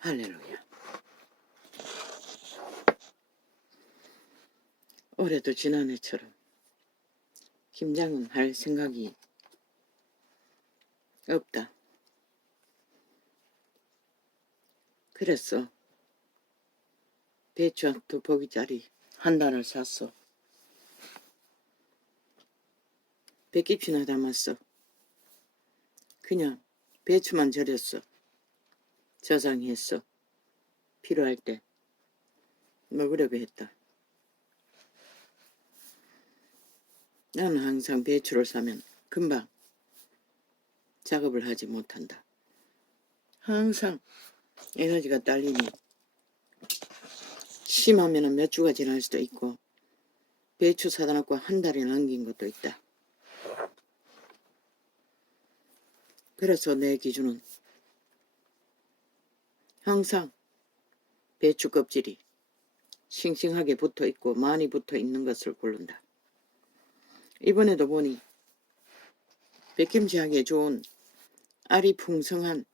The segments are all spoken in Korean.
할렐루야. 올해도 지난해처럼 김장은 할 생각이 없다. 그래서 배추 2포기짜리 한 단을 샀어. 100깁이나 담았어. 그냥 배추만 절였어. 저장했어. 필요할 때 먹으려고 했다. 나는 항상 배추를 사면 금방 작업을 하지 못한다. 항상 에너지가 딸리니 심하면 몇 주가 지날 수도 있고 배추 사다 놓고 한 달이 남긴 것도 있다. 그래서 내 기준은 항상 배추 껍질이 싱싱하게 붙어있고 많이 붙어있는 것을 고른다. 이번에도 보니 백김치하기에 좋은 알이 풍성한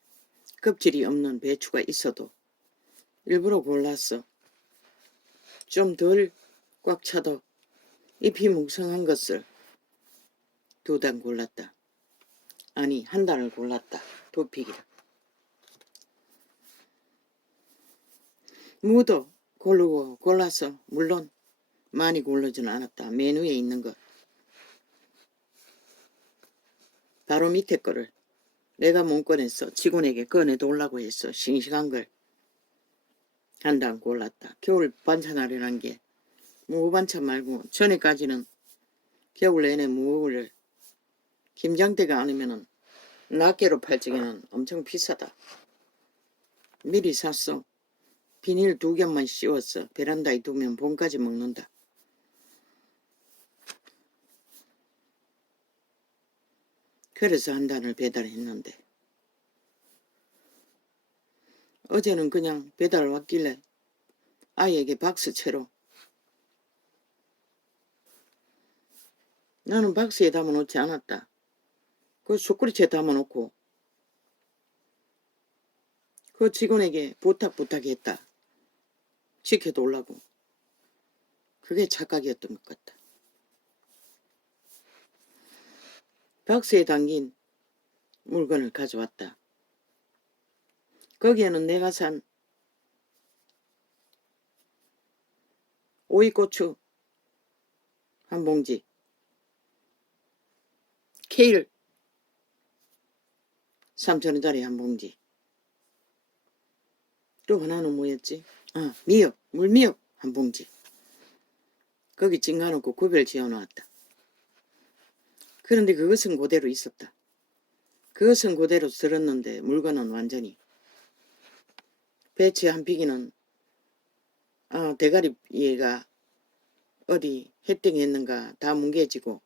껍질이 없는 배추가 있어도 일부러 골랐어. 좀 덜 꽉 차도 잎이 뭉성한 것을 2단 골랐다. 아니, 한 단을 골랐다. 2픽이라. 무도 고르고 골라서 물론 많이 고르지는 않았다. 메뉴에 있는 것. 바로 밑에 거를 내가 못 꺼냈어. 직원에게 꺼내놓으려고 했어. 싱싱한 걸 한 단 골랐다. 겨울 반찬하려는 게 무구 반찬 말고 전에까지는 겨울 내내 무구를 김장대가 아니면은 낱개로 팔적에는 엄청 비싸다. 미리 샀어. 비닐 2겹만 씌웠어. 베란다에 두면 봄까지 먹는다. 그래서 한 단을 배달했는데 어제는 그냥 배달 왔길래 아이에게 박스채로 나는 박스에 담아놓지 않았다. 그 숟가락에 담아놓고 그 직원에게 부탁했다. 지켜달라고. 그게 착각이었던 것 같다. 박스에 담긴 물건을 가져왔다. 거기에는 내가 산 오이고추 한 봉지, 케일 3,000원짜리 한 봉지, 또 하나는 뭐였지? 미역, 물미역 한 봉지. 거기 찡가놓고 구별 지어놓았다. 그런데 그것은 그대로 있었다. 그것은 그대로 들었는데 물건은 완전히 배추 한 피기는 대가리 얘가 어디 햇땡했는가 다 뭉개지고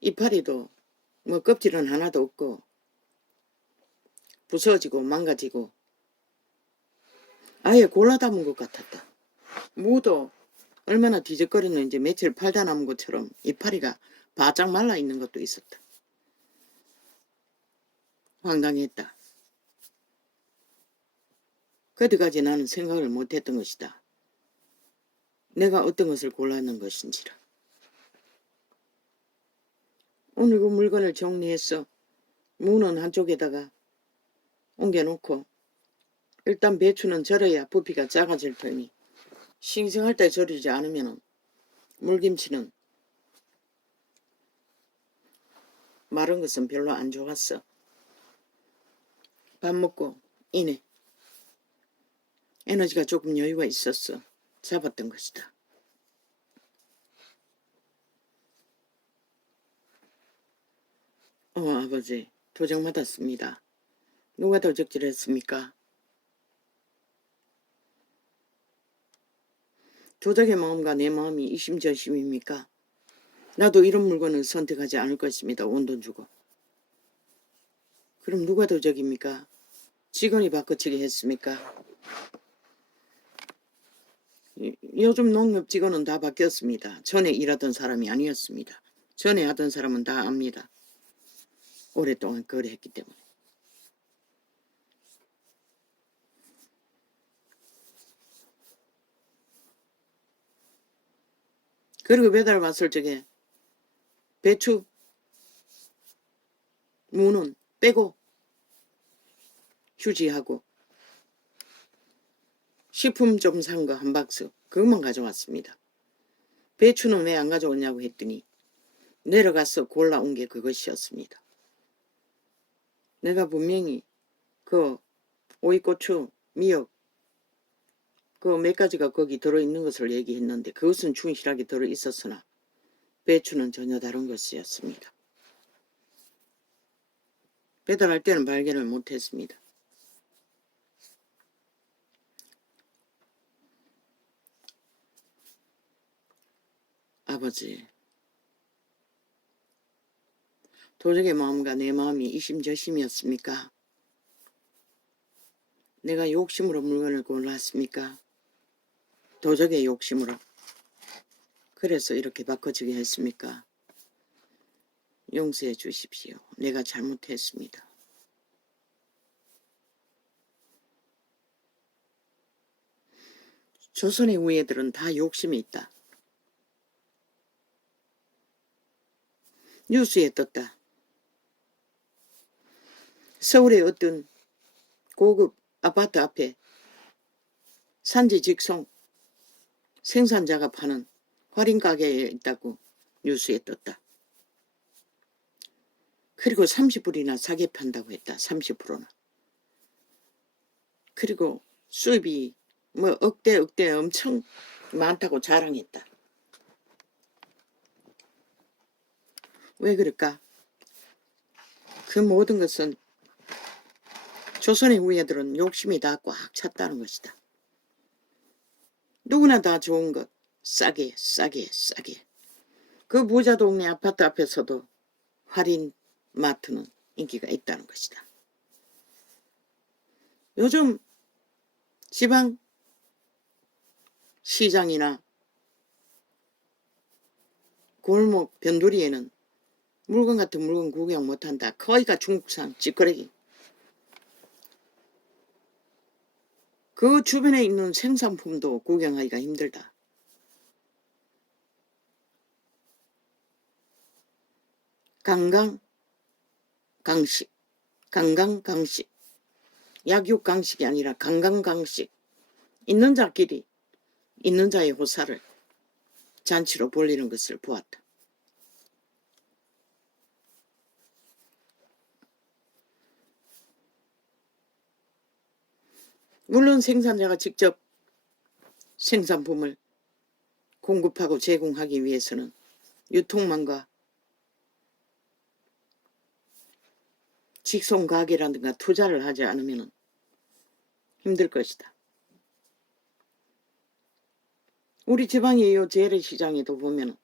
이파리도 뭐 껍질은 하나도 없고 부서지고 망가지고 아예 골라 담은 것 같았다. 무도 얼마나 뒤적거렸는지 며칠 팔다 남은 것처럼 이파리가 바짝 말라 있는 것도 있었다. 황당했다. 그때까지 나는 생각을 못했던 것이다. 내가 어떤 것을 골랐는 것인지라. 오늘 그 물건을 정리했어. 무는 한쪽에다가 옮겨놓고 일단 배추는 절여야 부피가 작아질 테니 싱싱할 때 절이지 않으면 물김치는 마른 것은 별로 안 좋았어. 밥 먹고 이내 에너지가 조금 여유가 있었어. 잡았던 것이다. 아버지 도장 받았습니다. 누가 도적질했습니까? 도적의 마음과 내 마음이 이심저심입니까? 나도 이런 물건을 선택하지 않을 것입니다. 온돈 주고. 그럼 누가 도적입니까? 직원이 바꿔치기 했습니까? 요즘 농협 직원은 다 바뀌었습니다. 전에 일하던 사람이 아니었습니다. 전에 하던 사람은 다 압니다. 오랫동안 거래했기 때문에. 그리고 배달 왔을 적에 배추 무는 빼고 휴지하고 식품 좀 산 거 한 박스 그것만 가져왔습니다. 배추는 왜 안 가져왔냐고 했더니 내려가서 골라온 게 그것이었습니다. 내가 분명히 그 오이고추, 미역 그 몇 가지가 거기 들어있는 것을 얘기했는데 그것은 충실하게 들어있었으나 배추는 전혀 다른 것이었습니다. 배달할 때는 발견을 못했습니다. 아버지, 도적의 마음과 내 마음이 이심저심이었습니까? 내가 욕심으로 물건을 골랐습니까? 도적의 욕심으로. 그래서 이렇게 바꿔지게 했습니까? 용서해 주십시오. 내가 잘못했습니다. 조선의 우애들은 다 욕심이 있다. 뉴스에 떴다. 서울의 어떤 고급 아파트 앞에 산지 직송 생산자가 파는 할인 가게에 있다고 뉴스에 떴다. 그리고 30불이나 싸게 판다고 했다. 30%나. 그리고 수입이 뭐 억대 엄청 많다고 자랑했다. 왜 그럴까? 그 모든 것은 조선의 후예들은 욕심이 다 꽉 찼다는 것이다. 누구나 다 좋은 것 싸게. 그 부자 동네 아파트 앞에서도 할인 마트는 인기가 있다는 것이다. 요즘 지방 시장이나 골목 변두리에는 물건 같은 물건 구경 못한다. 거의가 중국산 찌꺼레기. 그 주변에 있는 생산품도 구경하기가 힘들다. 강강강식 약육강식이 아니라 강강강식. 있는 자끼리 있는 자의 호사를 잔치로 벌리는 것을 보았다. 물론 생산자가 직접 생산품을 공급하고 제공하기 위해서는 유통망과 직송 가게라든가 투자를 하지 않으면 힘들 것이다. 우리 지방의 이 재래시장에도 보면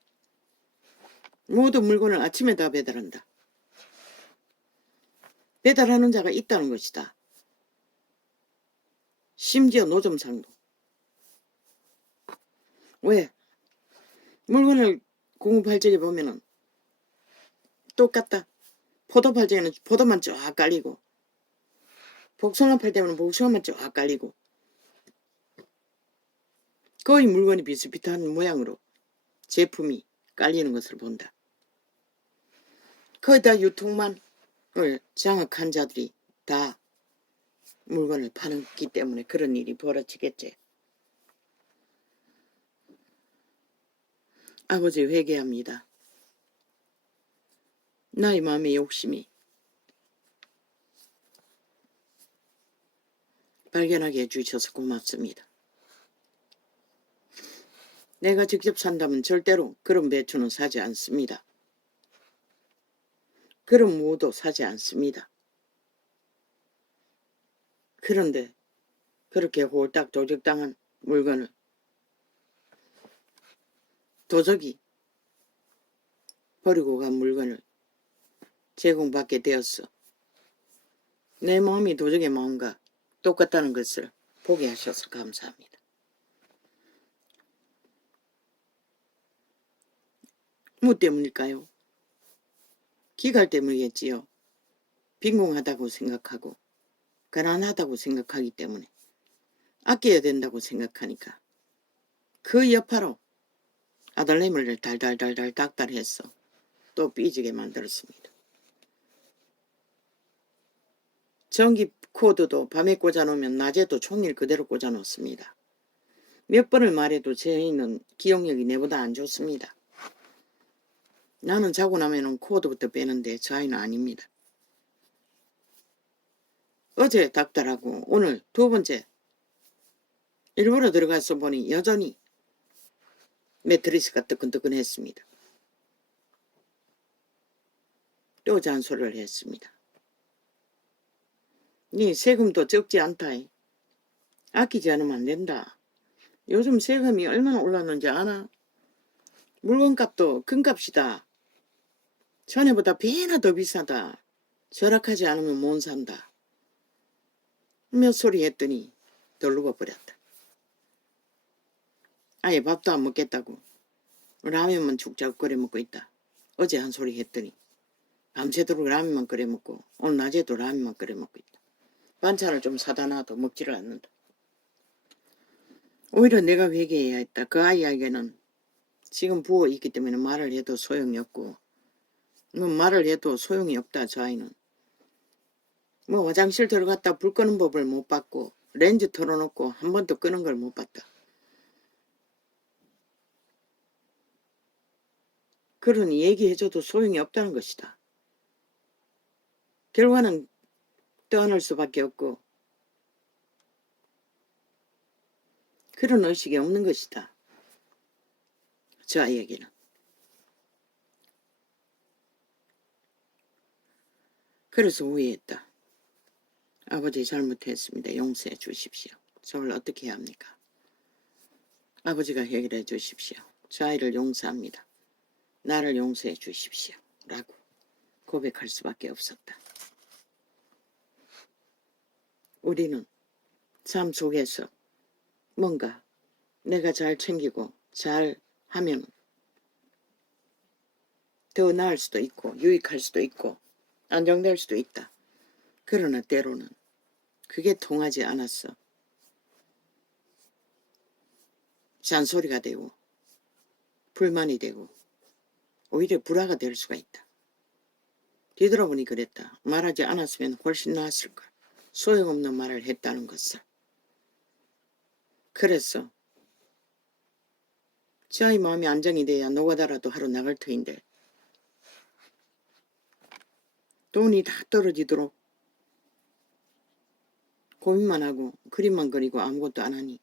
모든 물건을 아침에 다 배달한다. 배달하는 자가 있다는 것이다. 심지어 노점상도. 왜? 물건을 공급할 적에 보면은 똑같다. 포도 팔 적에는 포도만 쫙 깔리고 복숭아 팔 때는 복숭아만 쫙 깔리고 거의 물건이 비슷비슷한 모양으로 제품이 깔리는 것을 본다. 거의 다 유통만을 장악한 자들이 다 물건을 파기 때문에 그런 일이 벌어지겠지. 아버지 회개합니다. 나의 마음의 욕심이 발견하게 해주셔서 고맙습니다. 내가 직접 산다면 절대로 그런 배추는 사지 않습니다. 그런 무도 사지 않습니다. 그런데 그렇게 홀딱 도적당한 물건을 도적이 버리고 간 물건을 제공받게 되었어. 내 마음이 도적의 마음과 똑같다는 것을 보게 하셔서 감사합니다. 뭐 때문일까요? 기갈 때문이겠지요. 빈공하다고 생각하고 가난하다고 생각하기 때문에 아껴야 된다고 생각하니까 그 여파로 아들내미를 달달달달 닥달해서 또 삐지게 만들었습니다. 전기 코드도 밤에 꽂아놓으면 낮에도 종일 그대로 꽂아놓습니다. 몇 번을 말해도 저희는 기억력이 내보다 안 좋습니다. 나는 자고 나면 코드부터 빼는데 저 아이는 아닙니다. 어제 닥달하고 오늘 두 번째 일부러 들어가서 보니 여전히 매트리스가 뜨끈뜨끈했습니다. 또 잔소리를 했습니다. 네 세금도 적지 않다. 아끼지 않으면 안 된다. 요즘 세금이 얼마나 올랐는지 아나? 물건값도 금값이다. 전에보다 배나 더 비싸다. 절약하지 않으면 못 산다. 몇 소리 했더니 덜 버렸다. 아예 밥도 안 먹겠다고 라면만 죽자고 끓여 먹고 있다. 어제 한 소리 했더니 밤새도록 라면만 끓여 먹고 오늘 낮에도 라면만 끓여 먹고 있다. 반찬을 좀 사다 놔도 먹지를 않는다. 오히려 내가 회개해야 했다. 그 아이에게는 지금 부어 있기 때문에 말을 해도 소용이 없고 말을 해도 소용이 없다. 저 아이는 화장실 들어갔다 불 끄는 법을 못 봤고 렌즈 털어놓고 한 번도 끄는 걸 못 봤다. 그러니 얘기해줘도 소용이 없다는 것이다. 결과는 떠안을 수밖에 없고 그런 의식이 없는 것이다. 저 아이에게는. 그래서 후회했다. 아버지 잘못했습니다. 용서해 주십시오. 저를 어떻게 해야 합니까? 아버지가 해결해 주십시오. 저 아이를 용서합니다. 나를 용서해 주십시오. 라고 고백할 수밖에 없었다. 우리는 삶 속에서 뭔가 내가 잘 챙기고 잘 하면 더 나을 수도 있고 유익할 수도 있고 안정될 수도 있다. 그러나 때로는 그게 통하지 않았어. 잔소리가 되고 불만이 되고 오히려 불화가 될 수가 있다. 뒤돌아보니 그랬다. 말하지 않았으면 훨씬 나았을걸. 소용없는 말을 했다는 것을. 그래서 저 아이 마음이 안정이 돼야 노가다라도 하러 나갈 터인데 돈이 다 떨어지도록 고민만 하고 그림만 그리고 아무것도 안 하니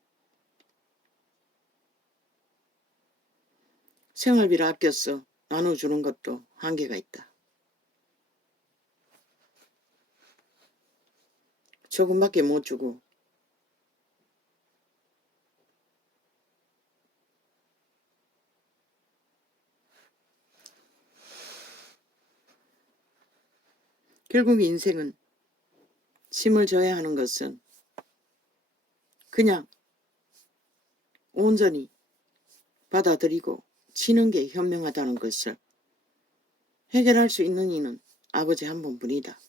생활비를 아껴서 나눠주는 것도 한계가 있다. 조금밖에 못 주고 결국 인생은 짐을 져야 하는 것은 그냥 온전히 받아들이고 치는 게 현명하다는 것을 해결할 수 있는 이는 아버지 한 분뿐이다.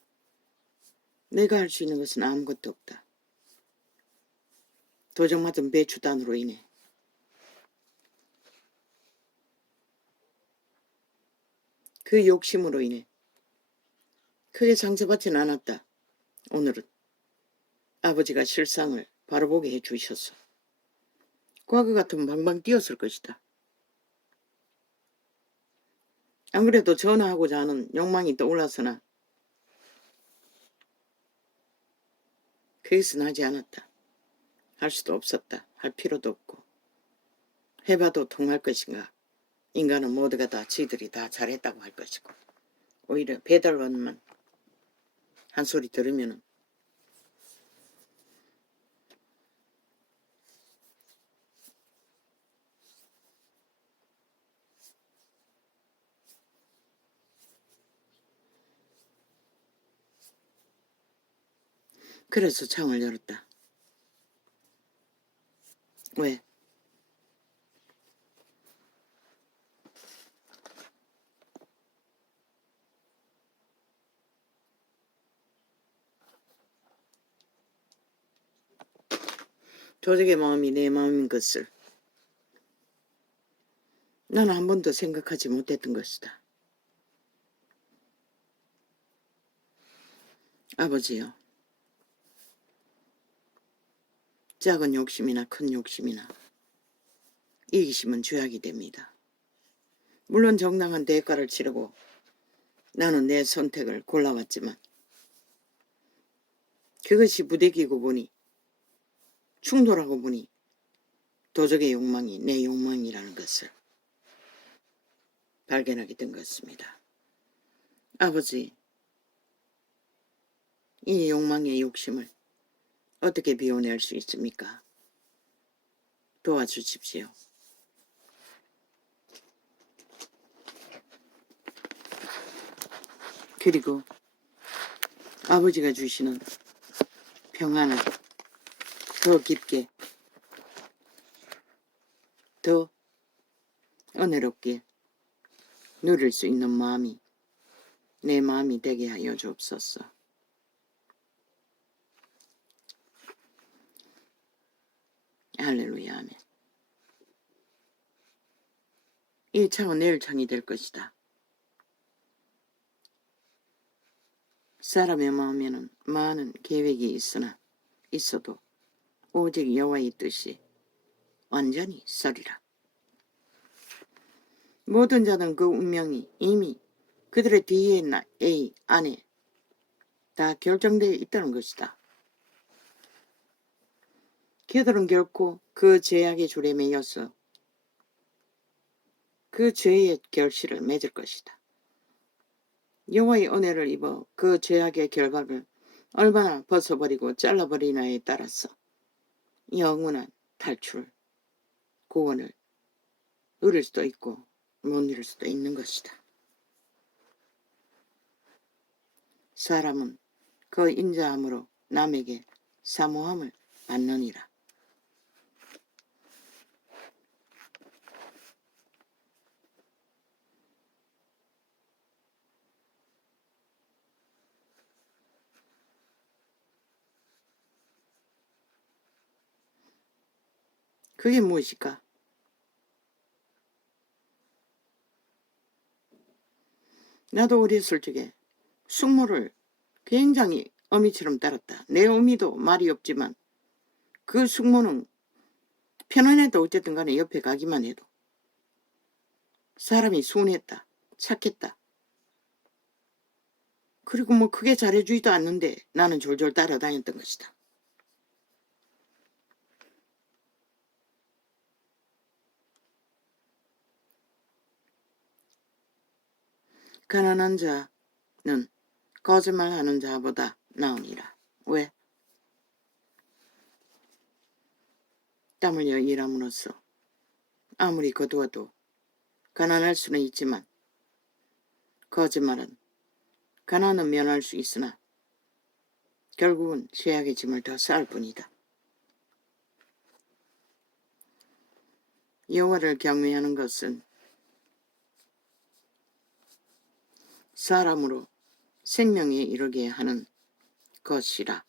내가 할 수 있는 것은 아무것도 없다. 도적맞은 배추단으로 인해 그 욕심으로 인해 크게 상처받지는 않았다. 오늘은 아버지가 실상을 바로 보게 해주셔서 과거 같으면 방방 뛰었을 것이다. 안 그래도 전화하고자 하는 욕망이 떠올랐으나 그것은 하지 않았다. 할 수도 없었다. 할 필요도 없고 해봐도 통할 것인가. 인간은 모두가 다 지들이 다 잘했다고 할 것이고 오히려 배달원만 한 소리 들으면은 그래서 창을 열었다. 왜? 조직의 마음이 내 마음인 것을 나는 한 번도 생각하지 못했던 것이다. 아버지요, 작은 욕심이나 큰 욕심이나 이기심은 죄악이 됩니다. 물론 정당한 대가를 치르고 나는 내 선택을 골라왔지만 그것이 부대끼고 보니, 충돌하고 보니 도적의 욕망이 내 욕망이라는 것을 발견하게 된 것입니다. 아버지, 이 욕망의 욕심을 어떻게 비워낼 수 있습니까? 도와주십시오. 그리고 아버지가 주시는 평안을 더 깊게, 더 은혜롭게 누릴 수 있는 마음이 내 마음이 되게 하여 주옵소서. 할렐루야, 아멘. 이 창은 내일 창이 될 것이다. 사람의 마음에는 많은 계획이 있어도 오직 여호와의 뜻이 완전히 서리라. 모든 자는 그 운명이 이미 그들의 DNA 안에 다 결정되어 있다는 것이다. 그들은 결코 그 죄악의 줄에 매여서 그 죄의 결실을 맺을 것이다. 여호와의 은혜를 입어 그 죄악의 결박을 얼마나 벗어버리고 잘라버리나에 따라서 영원한 탈출, 구원을 누릴 수도 있고 못 누릴 수도 있는 것이다. 사람은 그 인자함으로 남에게 사모함을 받느니라. 그게 무엇일까? 나도 어렸을 적에 숙모를 굉장히 어미처럼 따랐다. 내 어미도 말이 없지만 그 숙모는 편안해도 어쨌든 간에 옆에 가기만 해도 사람이 순했다. 착했다. 그리고 뭐 크게 잘해주지도 않는데 나는 졸졸 따라다녔던 것이다. 가난한 자는 거짓말하는 자보다 나으니라. 왜? 땀 흘려 일함으로써 아무리 거두어도 가난할 수는 있지만 거짓말은 가난은 면할 수 있으나 결국은 죄악의 짐을 더 쌓을 뿐이다. 여호와를 경외하는 것은 사람으로 생명에 이르게 하는 것이라.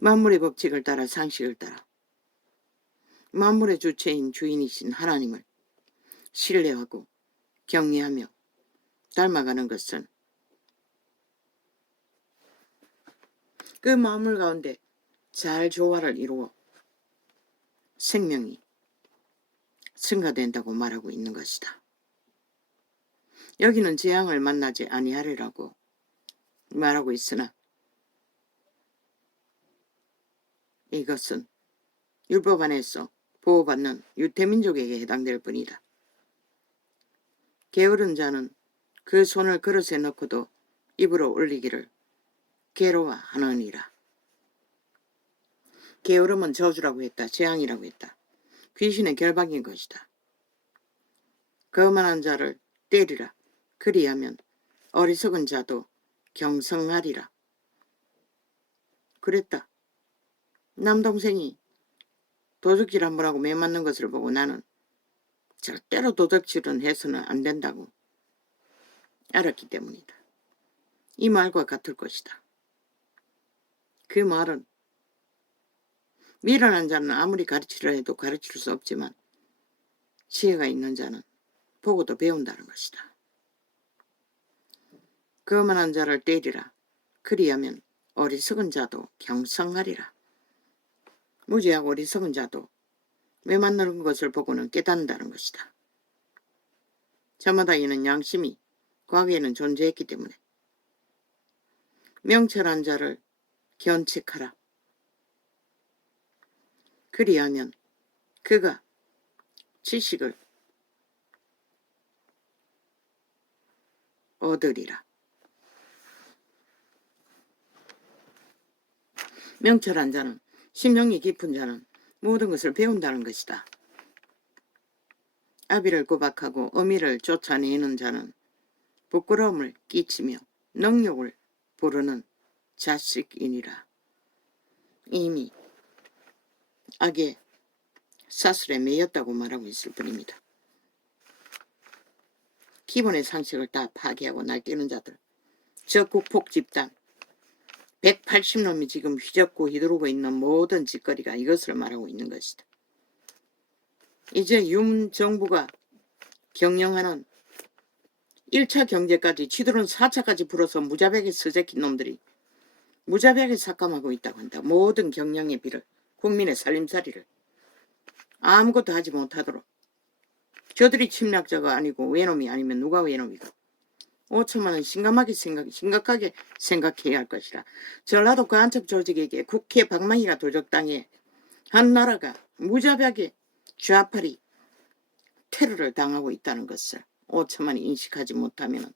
만물의 법칙을 따라 상식을 따라 만물의 주체인 주인이신 하나님을 신뢰하고 경외하며 닮아가는 것은 그 만물 가운데 잘 조화를 이루어 생명이 승화된다고 말하고 있는 것이다. 여기는 재앙을 만나지 아니하리라고 말하고 있으나 이것은 율법 안에서 보호받는 유태민족에게 해당될 뿐이다. 게으른 자는 그 손을 그릇에 넣고도 입으로 올리기를 괴로워하느니라. 게으름은 저주라고 했다. 재앙이라고 했다. 귀신의 결박인 것이다. 거만한 자를 때리라. 그리하면 어리석은 자도 경성하리라. 그랬다. 남동생이 도둑질 한 번 하고 매 맞는 것을 보고 나는 절대로 도둑질은 해서는 안 된다고 알았기 때문이다. 이 말과 같을 것이다. 그 말은 미련한 자는 아무리 가르치려 해도 가르칠 수 없지만 지혜가 있는 자는 보고도 배운다는 것이다. 거만한 자를 때리라. 그리하면 어리석은 자도 경성하리라. 무지하고 어리석은 자도 외만 늙은 것을 보고는 깨닫는다는 것이다. 저마다 이는 양심이 과거에는 존재했기 때문에 명철한 자를 견책하라. 그리하면 그가 지식을 얻으리라. 명철한 자는, 심령이 깊은 자는 모든 것을 배운다는 것이다. 아비를 구박하고 어미를 쫓아내는 자는 부끄러움을 끼치며 능욕을 부르는 자식이니라. 이미 악의 사슬에 매였다고 말하고 있을 뿐입니다. 기본의 상식을 다 파괴하고 날뛰는 자들, 저 국폭 집단 180놈이 지금 휘젓고 휘두르고 있는 모든 짓거리가 이것을 말하고 있는 것이다. 이제 윤 정부가 경영하는 1차 경제까지 지들은 4차까지 풀어서 무자백에 서재킨 놈들이 무자백에 삭감하고 있다고 한다. 모든 경영의 비를, 국민의 살림살이를 아무것도 하지 못하도록. 저들이 침략자가 아니고 외놈이 아니면 누가 외놈이고. 5천만 원 심각하게 생각해야 할 것이라. 전라도 간첩 조직에게 국회 방망이가 도적당해 한 나라가 무자백에 좌파리 테러를 당하고 있다는 것을 5천만이 인식하지 못하면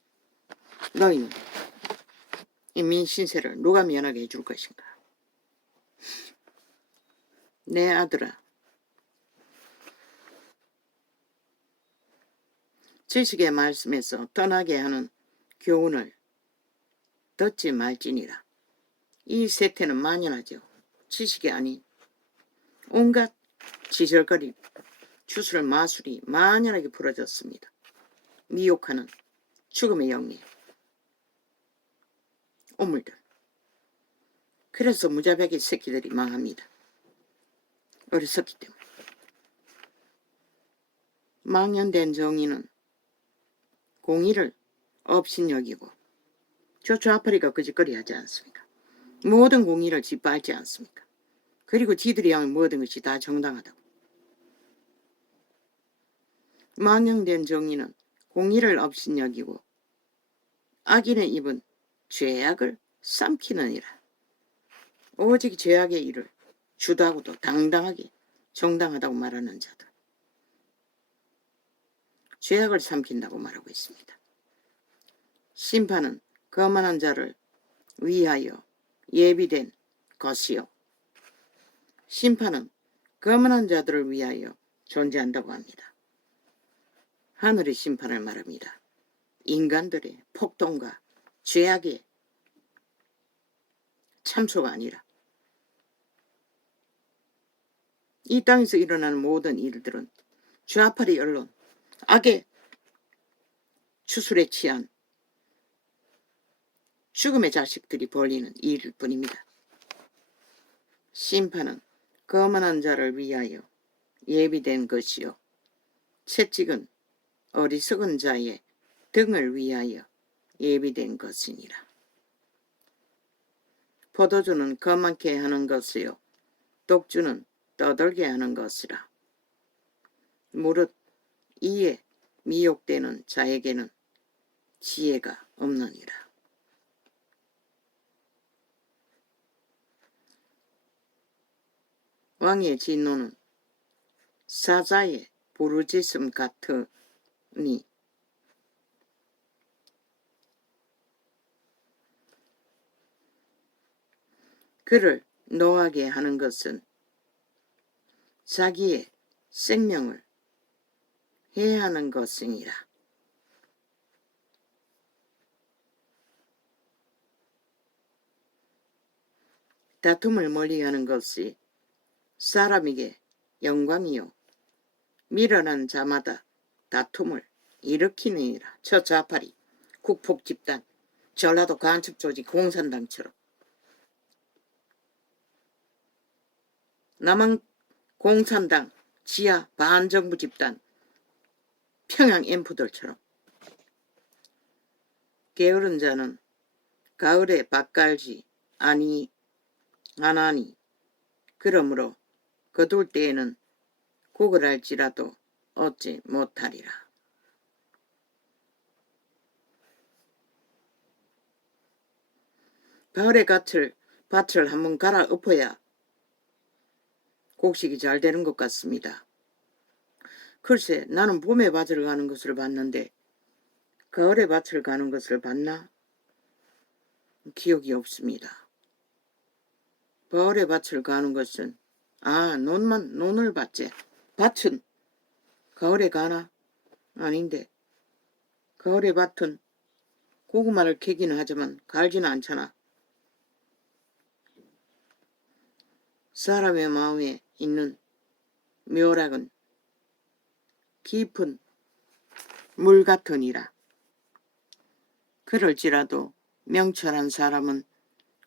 너희는 이 민신세를 누가 면하게 해줄 것인가. 내 아들아, 지식의 말씀에서 떠나게 하는 교훈을 듣지 말지니라. 이 세태는 만연하죠. 지식이 아닌 온갖 지절거리, 주술 마술이 만연하게 풀어졌습니다. 미혹하는 죽음의 영리 오물들. 그래서 무자백의 새끼들이 망합니다. 어리석기 때문에. 망연된 정의는 공의를 업신여기고 저 좌파리가 그 짓거리 하지 않습니까? 모든 공의를 짓밟지 않습니까? 그리고 지들이 하는 모든 것이 다 정당하다고. 망연된 정의는 공의를 업신여기고 악인의 입은 죄악을 삼키느니라. 오직 죄악의 일을 주도하고도 당당하게 정당하다고 말하는 자들. 죄악을 삼킨다고 말하고 있습니다. 심판은 거만한 자를 위하여 예비된 것이요. 심판은 거만한 자들을 위하여 존재한다고 합니다. 하늘의 심판을 말합니다. 인간들의 폭동과 죄악의 참소가 아니라 이 땅에서 일어나는 모든 일들은 좌파리 언론, 악의 추술에 취한 죽음의 자식들이 벌이는 일일 뿐입니다. 심판은 거만한 자를 위하여 예비된 것이요. 채찍은 어리석은 자의 등을 위하여 예비된 것이니라. 포도주는 거만케 하는 것이요. 독주는 떠들게 하는 것이라. 무릇 이에 미혹되는 자에게는 지혜가 없느니라. 왕의 진노는 사자의 부르짖음 같으니 그를 노하게 하는 것은 자기의 생명을 해하는 것이니라. 다툼을 멀리하는 것이 사람에게 영광이요. 미련한 자마다 다툼을 일으키느니라. 저 좌파리, 국폭 집단, 전라도 간첩 조직 공산당처럼 남한 공산당 지하 반정부 집단 평양 엠프들처럼 게으른 자는 가을에 밭갈지 아니 안하니 그러므로 거둘 때에는 구걸할지라도 얻지 못하리라. 가을에 밭을 한번 갈아 엎어야 곡식이 잘 되는 것 같습니다. 글쎄 나는 봄에 밭을 가는 것을 봤는데 가을에 밭을 가는 것을 봤나? 기억이 없습니다. 가을에 밭을 가는 것은 논을 봤지. 밭은 가을에 가나? 아닌데 가을에 밭은 고구마를 캐기는 하지만 갈지는 않잖아. 사람의 마음에 있는 묘락은 깊은 물 같으니라. 그럴지라도 명철한 사람은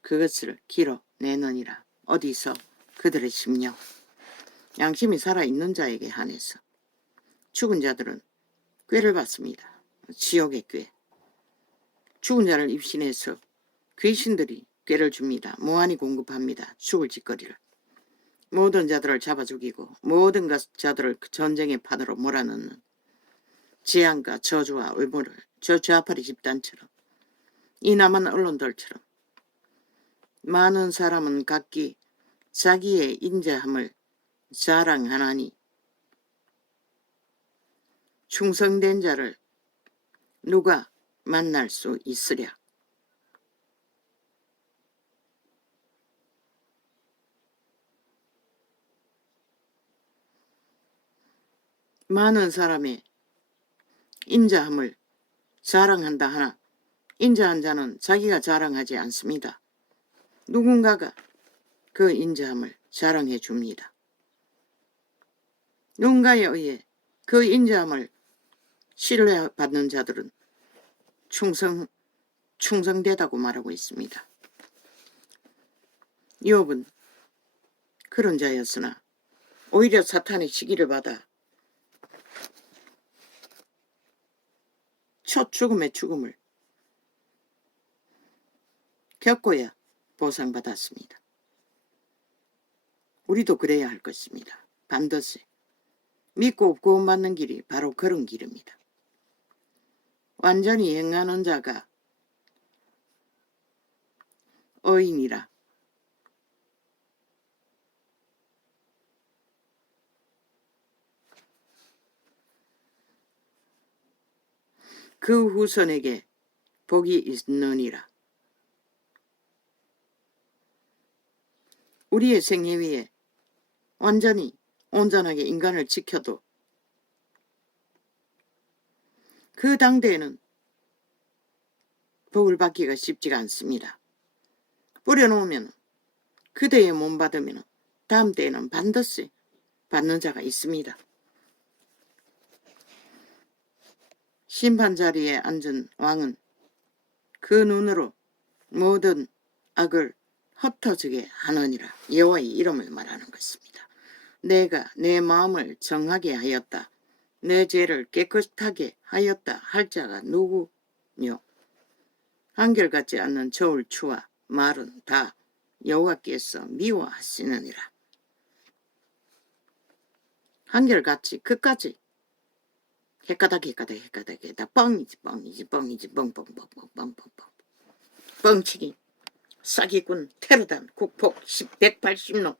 그것을 길어내느니라. 어디서 그들의 심령 양심이 살아있는 자에게 한해서 죽은 자들은 꾀를 받습니다. 지옥의 꾀. 죽은 자를 입신해서 귀신들이 꾀를 줍니다. 무한히 공급합니다. 죽을 짓거리를. 모든 자들을 잡아 죽이고 모든 자들을 전쟁의 파도로 몰아넣는 재앙과 저주와 울보를 저 좌파리 집단처럼 이 남한 언론들처럼 많은 사람은 각기 자기의 인자함을 자랑하나니 충성된 자를 누가 만날 수 있으랴. 많은 사람의 인자함을 자랑한다 하나 인자한 자는 자기가 자랑하지 않습니다. 누군가가 그 인자함을 자랑해 줍니다. 누군가에 의해 그 인자함을 신뢰받는 자들은 충성되다고 말하고 있습니다. 욥은 그런 자였으나 오히려 사탄의 시기를 받아 첫 죽음의 죽음을 겪고야 보상받았습니다. 우리도 그래야 할 것입니다. 반드시 믿고 구원받는 길이 바로 그런 길입니다. 완전히 행하는 자가 의인이라. 그 후손에게 복이 있느니라. 우리의 생애 위에 완전히 온전하게 인간을 지켜도 그 당대에는 복을 받기가 쉽지가 않습니다. 뿌려놓으면 그대에 못 받으면 다음 때에는 반드시 받는 자가 있습니다. 심판 자리에 앉은 왕은 그 눈으로 모든 악을 흩어지게 하느니라. 여호와의 이름을 말하는 것입니다. 내가 내 마음을 정하게 하였다. 내 죄를 깨끗하게 하였다 할 자가 누구뇨? 한결같지 않는 저울 추와 말은 다 여호와께서 미워하시느니라. 한결같이 끝까지 헷가닥 뻥이지 뻥뻥뻥뻥뻥뻥뻥 뻥치기 사기꾼 테러단 국폭 180놈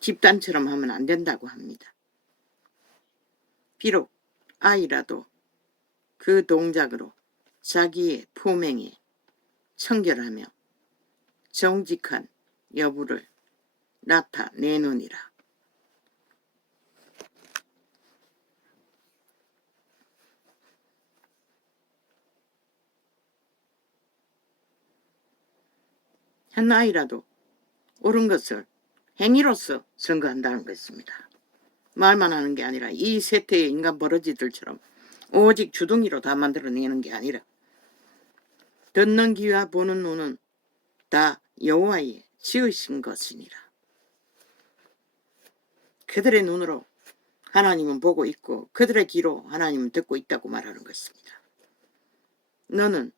집단처럼 하면 안 된다고 합니다. 비록 아이라도 그 동작으로 자기의 품행에 청결하며 정직한 여부를 나타내느니라. 한 아이라도 옳은 것을 행위로서 증거한다는 것입니다. 말만 하는 게 아니라 이 세태의 인간 버러지들처럼 오직 주둥이로 다 만들어내는 게 아니라 듣는 귀와 보는 눈은 다 여호와의 지으신 것이니라. 그들의 눈으로 하나님은 보고 있고 그들의 귀로 하나님은 듣고 있다고 말하는 것입니다. 너는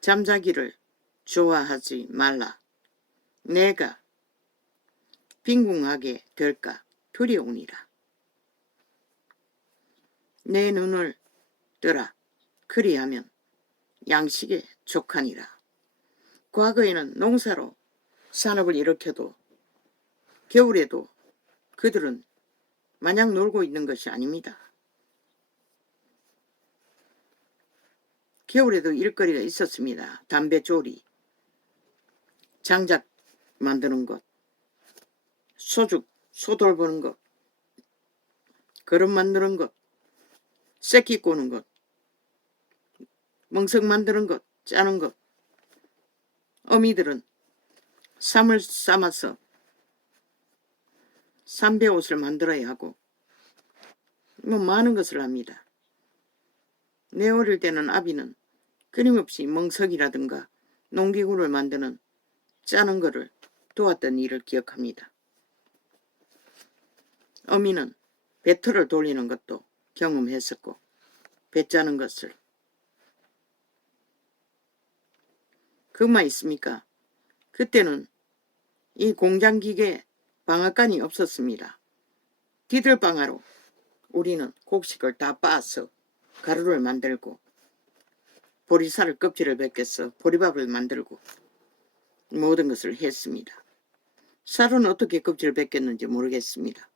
잠자기를 좋아하지 말라. 내가 빈궁하게 될까 두려우니라. 내 눈을 뜨라. 그리하면 양식에 족하니라. 과거에는 농사로 산업을 일으켜도 겨울에도 그들은 마냥 놀고 있는 것이 아닙니다. 겨울에도 일거리가 있었습니다. 담배 조리, 장작 만드는 것, 소돌 보는 것, 그릇 만드는 것, 새끼 꼬는 것, 멍석 만드는 것, 짜는 것. 어미들은 쌈을 삶아서 삼배옷을 만들어야 하고 많은 것을 합니다. 내 어릴 때는 아비는 끊임없이 멍석이라든가 농기구를 만드는 짜는 것을 도왔던 일을 기억합니다. 어미는 배틀을 돌리는 것도 경험했었고 배 짜는 것을. 그것만 있습니까? 그때는 이 공장기계 방앗간이 없었습니다. 디들방아로 우리는 곡식을 다 빻아서 가루를 만들고 보리쌀을 껍질을 벗겨서 보리밥을 만들고 모든 것을 했습니다. 쌀은 어떻게 껍질을 벗겼는지 모르겠습니다.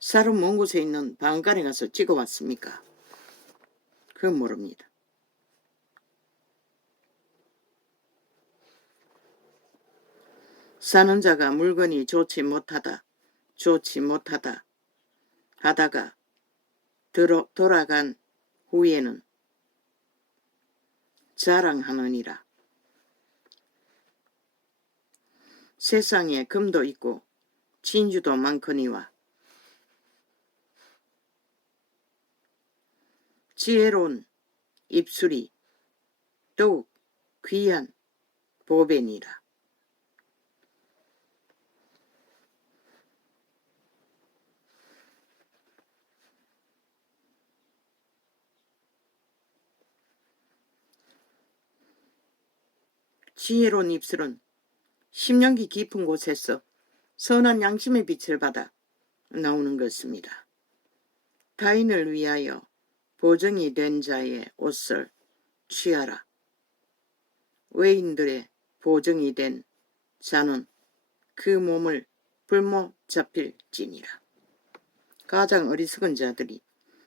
쌀은 먼 곳에 있는 방앗간에 가서 찍어왔습니까? 그건 모릅니다. 사는 자가 물건이 좋지 못하다 하다가 돌아간 후에는 자랑하느니라. 세상에 금도 있고 진주도 많거니와 지혜로운 입술이 더욱 귀한 보배니라. 지혜로운 입술은 심령기 깊은 곳에서 선한 양심의 빛을 받아 나오는 것입니다. 타인을 위하여 보정이 된 자의 옷을 취하라. 외인들의 보정이 된 자는 그 몸을 불모 잡힐지니라. 가장 어리석은 자들이